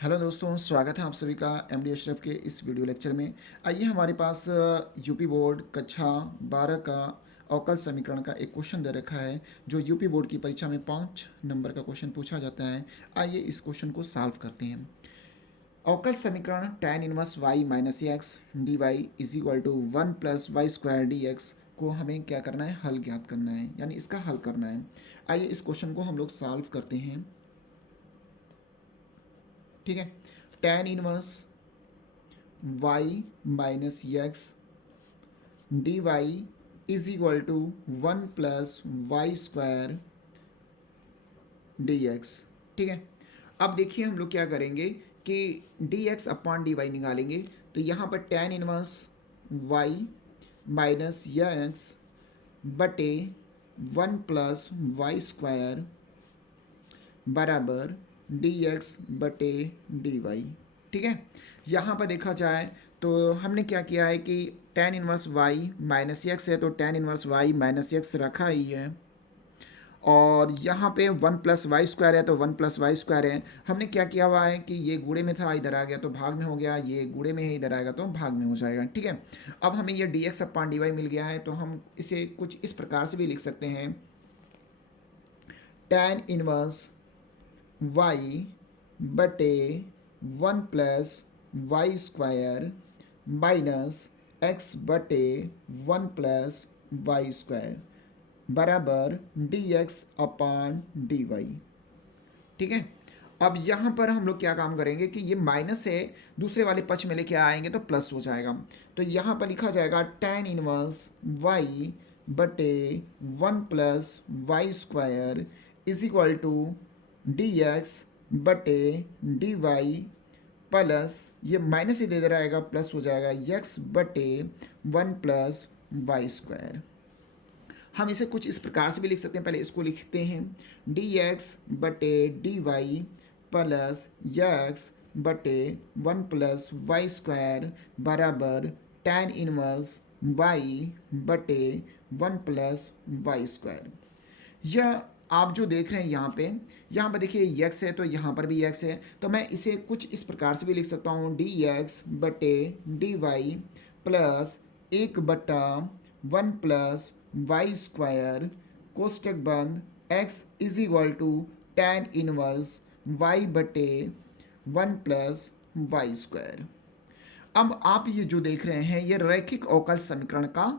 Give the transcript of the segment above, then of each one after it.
Hello दोस्तों, स्वागत है आप सभी का एमडी अशरफ के इस वीडियो लेक्चर में। आइए हमारे पास यूपी बोर्ड कक्षा 12 का अवकल समीकरण का एक क्वेश्चन दे रखा है जो यूपी बोर्ड की परीक्षा में 5 नंबर का क्वेश्चन पूछा जाता है। आइए इस क्वेश्चन को सॉल्व करते हैं। अवकल समीकरण tan inverse y minus x d y is equal to 1 + y² dx को हमें क्या करना है, हल ज्ञात करना है, यानी इसका हल करना है। आइए इस क्वेश्चन को हम लोग सॉल्व करते हैं। ठीक है, tan inverse y minus x d y is equal to 1 + y² dx। ठीक है, अब देखिए हम लोग क्या करेंगे कि dx अपॉन dy निकालेंगे। तो यहाँ पर tan inverse y minus x बटे 1 + y² बराबर dx बटे dy। ठीक है, यहाँ पर देखा जाए तो हमने क्या किया है कि tan inverse y minus x है तो tan inverse y minus x रखा ही है, और यहाँ पे 1 + y² है तो 1 + y² है। हमने क्या किया हुआ है कि ये गुणे में था, इधर आ गया तो भाग में हो गया, ये गुणे में है इधर आएगा तो भाग में हो जाएगा। ठीक है, अब हमें ये dx अपॉन dy मिल गया है तो हम इसे कुछ इस प्रकार से भी लिख सकते हैं, tan इनवर्स y बटे 1 + y² माइनस एक्स बटे 1 + y² बराबर dx अपॉन dy। ठीक है, अब यहाँ पर हम लोग क्या काम करेंगे कि ये माइनस है दूसरे वाले पक्ष में लेके आएंगे तो प्लस हो जाएगा। तो यहाँ पर लिखा जाएगा tan इनवर्स y बटे 1 + y² is equal to dx बटे dy प्लस ये माइनस ही दे रहेगा, प्लस हो जाएगा x बटे 1 + y²। हम इसे कुछ इस प्रकार से भी लिख सकते हैं, पहले इसको लिखते हैं, dx बटे dy प्लस x बटे 1 + y² बराबर tan इनवर्स y बटे 1 + y²। यह आप जो देख रहे हैं यहाँ पर देखिए x है तो यहाँ पर भी x है, तो मैं इसे कुछ इस प्रकार से भी लिख सकता हूँ, dx बटे dy प्लस 1/1 + y² कोष्टक बंद x is equal to tan inverse y बटे 1 + y²। अब आप ये जो देख रहे हैं ये रैखिक अवकल समीकरण का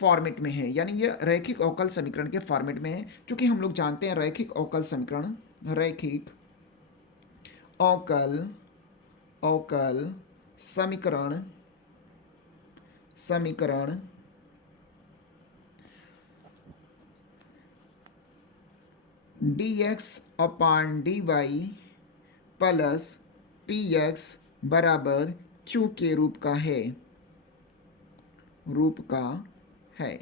फॉर्मेट में है, यानी ये रैखिक अवकल समीकरण के फॉर्मेट में है। क्योंकि हम लोग जानते हैं रैखिक अवकल समीकरण, रैखिक अवकल अवकल समीकरण समीकरण dx upon dy plus px बराबर q के रूप का है,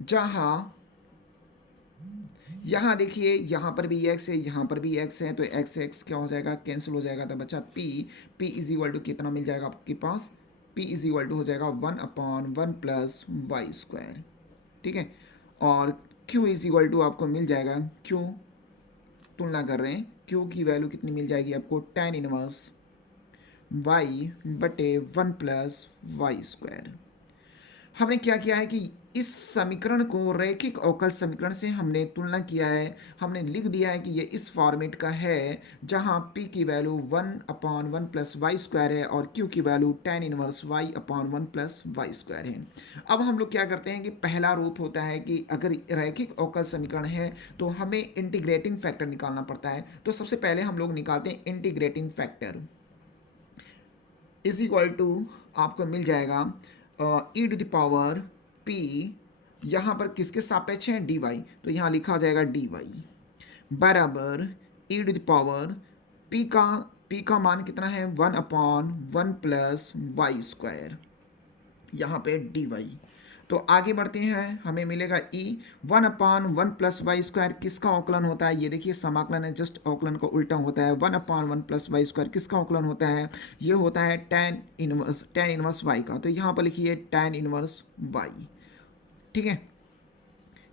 जहां यहाँ देखिए यहाँ पर भी x है, यहाँ पर भी x है, तो x x क्या हो जाएगा, कैंसिल हो जाएगा। तो बच्चा p इज इक्वल टू कितना मिल जाएगा आपके पास, p इज इक्वल टू हो जाएगा 1/1 + y²। ठीक है, और q इज इक्वल टू आपको मिल जाएगा, q तुलना कर रहे हैं, q की वैल्यू कितनी मिल जाएगी आपको, tan इनवर्स y बटे 1 + y²। हमने क्या किया है कि इस समीकरण को रैखिक अवकल समीकरण से हमने तुलना किया है, हमने लिख दिया है कि ये इस फॉर्मेट का है जहां p की वैल्यू 1/1 + y² है और q की value tan inverse y upon 1 + y² है। अब हम लोग क्या करते हैं कि पहला रूप होता है कि अगर रैखिक अवकल समीकरण है तो हमें इंटीग्रेटिंग फैक्टर निकालना पड़ता है। तो सबसे पहले हम लोग निकालते हैं integrating factor, is equal to आपको मिल जाएगा e to the power p, यहाँ पर किसके सापेक्ष है, डी वाई, तो यहाँ लिखा जाएगा डी वाई बराबर ई टू द पावर पी का मान कितना है, 1/1 + y², यहाँ पे डी वाई। तो आगे बढ़ते हैं, हमें मिलेगा ई 1/1 + y² किसका अवकलन होता है, ये देखिए समाकलन है, जस्ट अवकलन को उल्टा होता है। 1/1 + y² किसका अवकलन होता है, ये होता है tan इनवर्स y का। तो यहाँ पर लिखिए tan इनवर्स y। ठीक है,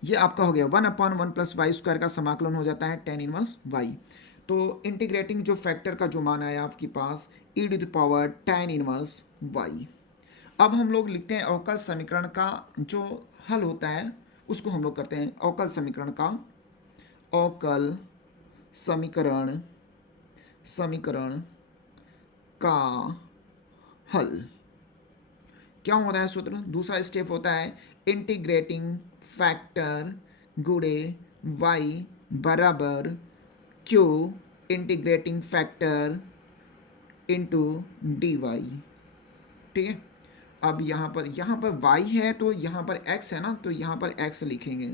ये आपका हो गया 1/1 + y² का समाकलन हो जाता है tan इनवर्स y। तो इंटीग्रेटिंग जो फैक्टर का जो मान आया आपके पास e to the power tan inverse y. अब हम लोग लिखते हैं अवकल समीकरण का जो हल होता है उसको हम लोग करते हैं अवकल समीकरण का अवकल समीकरण समीकरण का हल। क्या होता है सूत्र? दूसरा स्टेप होता है इंटीग्रेटिंग फैक्टर गुणे वाई बराबर q integrating factor into d y. ठीक है, अब यहाँ पर y है तो यहाँ पर x है ना, तो यहाँ पर x लिखेंगे,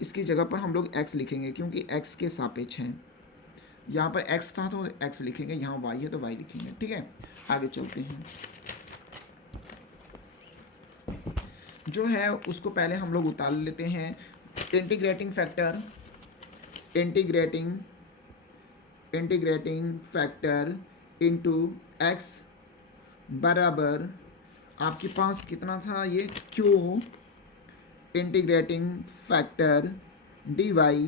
इसकी जगह पर हम लोग x लिखेंगे क्योंकि x के सापेक्ष हैं। यहाँ पर x था तो x लिखेंगे, यहाँ y है तो y लिखेंगे। ठीक है, आगे चलते हैं। जो है उसको पहले हम लोग उतार लेते हैं। Integrating factor integrating factor into x बराबर आपके पास कितना था ये q integrating factor d y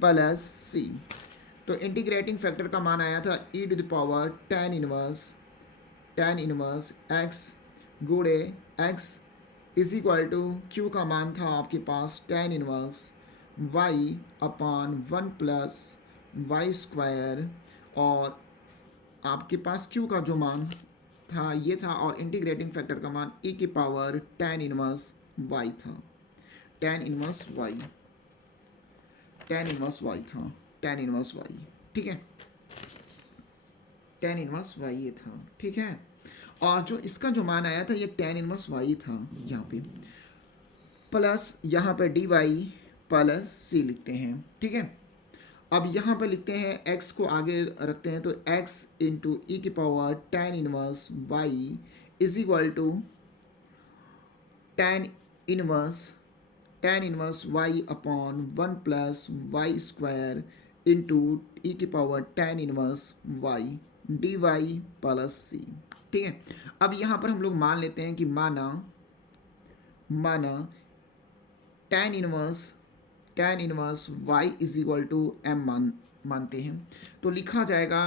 plus c. तो इंटीग्रेटिंग फैक्टर का मान आया था e to the power tan inverse x गुणे x is equal to q का मान था आपके पास tan inverse y upon 1 plus y square, और आपके पास q का जो मान था ये था, और इंटीग्रेटिंग फैक्टर का मान e की पावर tan इनवर्स y था, tan इनवर्स y था, tan इनवर्स y। ठीक है, tan इनवर्स y ये था। ठीक है, और जो इसका जो मान आया था ये tan इनवर्स y था यहाँ पे, प्लस यहाँ पे dy प्लस c लिखते हैं। ठीक है, अब यहाँ पर लिखते हैं x को आगे रखते हैं तो x इंटू ई की power tan inverse y is equal to tan inverse y upon 1 plus y square into e की power tan inverse y dy plus c। ठीक है, अब यहाँ पर हम लोग मान लेते हैं कि माना tan inverse y is equal to m मानते हैं, तो लिखा जाएगा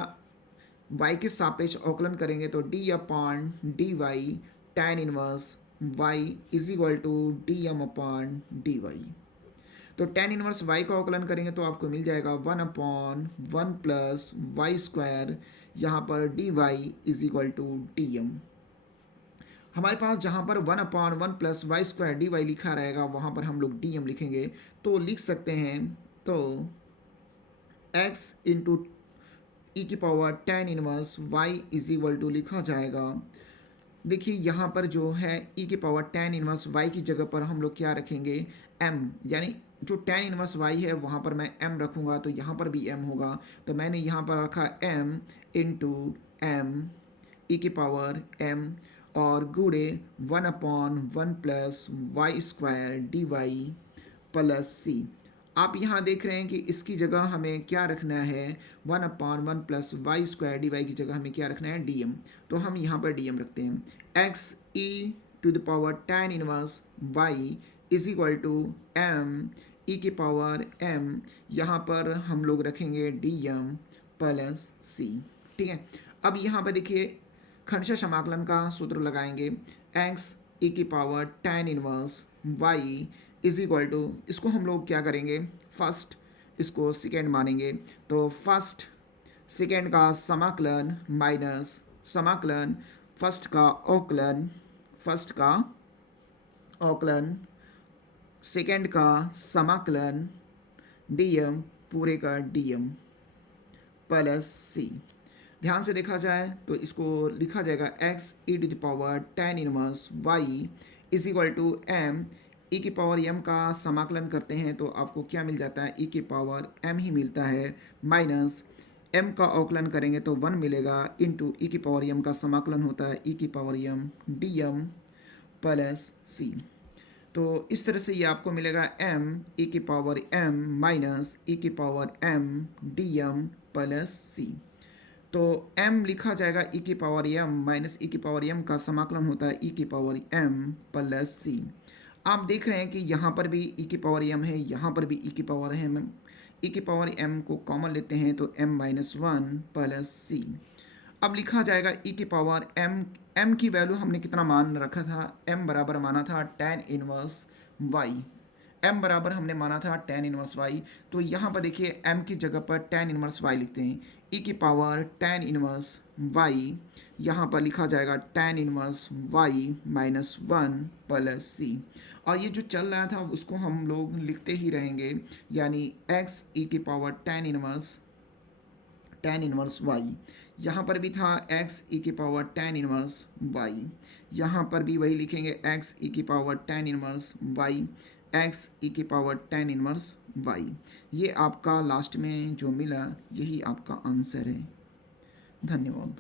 y के सापेक्ष अवकलन करेंगे तो d upon d y tan inverse y is equal to d m upon d y. तो tan इनवर्स y का अवकलन करेंगे तो आपको मिल जाएगा 1 अपान 1 प्लस वाई स्क्वायर, यहाँ पर d y is equal to d m. हमारे पास जहाँ पर 1 upon 1 plus y square d y लिखा रहेगा वहाँ पर हम लोग डी एम लिखेंगे, तो लिख सकते हैं तो x इंटू ई की power tan inverse y is equal to लिखा जाएगा, देखिए यहाँ पर जो है ई की पावर tan इनवर्स y की जगह पर हम लोग क्या रखेंगे m, यानी जो tan इनवर्स y है वहाँ पर मैं m रखूँगा तो यहाँ पर भी m होगा, तो मैंने यहाँ पर रखा m इंटू m ई की पावर m और गुणे 1 upon 1 plus y square d y plus c. आप यहाँ देख रहे हैं कि इसकी जगह हमें क्या रखना है, 1 upon 1 plus y square d y की जगह हमें क्या रखना है डी एम, तो हम यहाँ पर डी एम रखते हैं। X e to the power tan inverse y is equal to m e की पावर m, यहाँ पर हम लोग रखेंगे डी एम प्लस सी। ठीक है, अब यहाँ पर देखिए खंडशः समाकलन का सूत्र लगाएंगे, x ई की power tan inverse y is equal to, इसको हम लोग क्या करेंगे फर्स्ट इसको सेकेंड मानेंगे, तो फर्स्ट सेकेंड का समाकलन माइनस समाकलन फर्स्ट का अवकलन सेकेंड का समाकलन dm पूरे का dm प्लस सी। ध्यान से देखा जाए तो इसको लिखा जाएगा x e to the power tan inverse y is equal to m e की पावर m का समाकलन करते हैं तो आपको क्या मिल जाता है, ई की पावर m ही मिलता है, माइनस m का अवकलन करेंगे तो 1 मिलेगा, इंटू ई की पावर m का समाकलन होता है ई की power m dm plus c। तो इस तरह से ये आपको मिलेगा m ई की पावर m माइनस ई की power m dm plus c। तो m लिखा जाएगा ई की पावर m माइनस ई की पावर m का समाकलन होता है ई की पावर m प्लस सी। आप देख रहे हैं कि यहाँ पर भी ई की पावर m है, यहाँ पर भी ई की पावर m, ई की पावर m को कॉमन लेते हैं तो m-1 प्लस c। अब लिखा जाएगा ई की पावर m की वैल्यू हमने कितना मान रखा था, m बराबर माना था tan इनवर्स y। m बराबर हमने माना था tan इनवर्स y, तो यहाँ पर देखिए m की जगह पर tan इनवर्स y लिखते हैं। ई की पावर tan इनवर्स y, यहाँ पर लिखा जाएगा tan inverse y-1 plus c। और ये जो चल रहा था उसको हम लोग लिखते ही रहेंगे, यानी x ई की पावर tan इनवर्स y। यहाँ पर भी था x ई की पावर tan इनवर्स y, यहाँ पर भी वही लिखेंगे x ई की power tan inverse y, x e की पावर tan इनवर्स y। ये आपका लास्ट में जो मिला यही आपका आंसर है। धन्यवाद।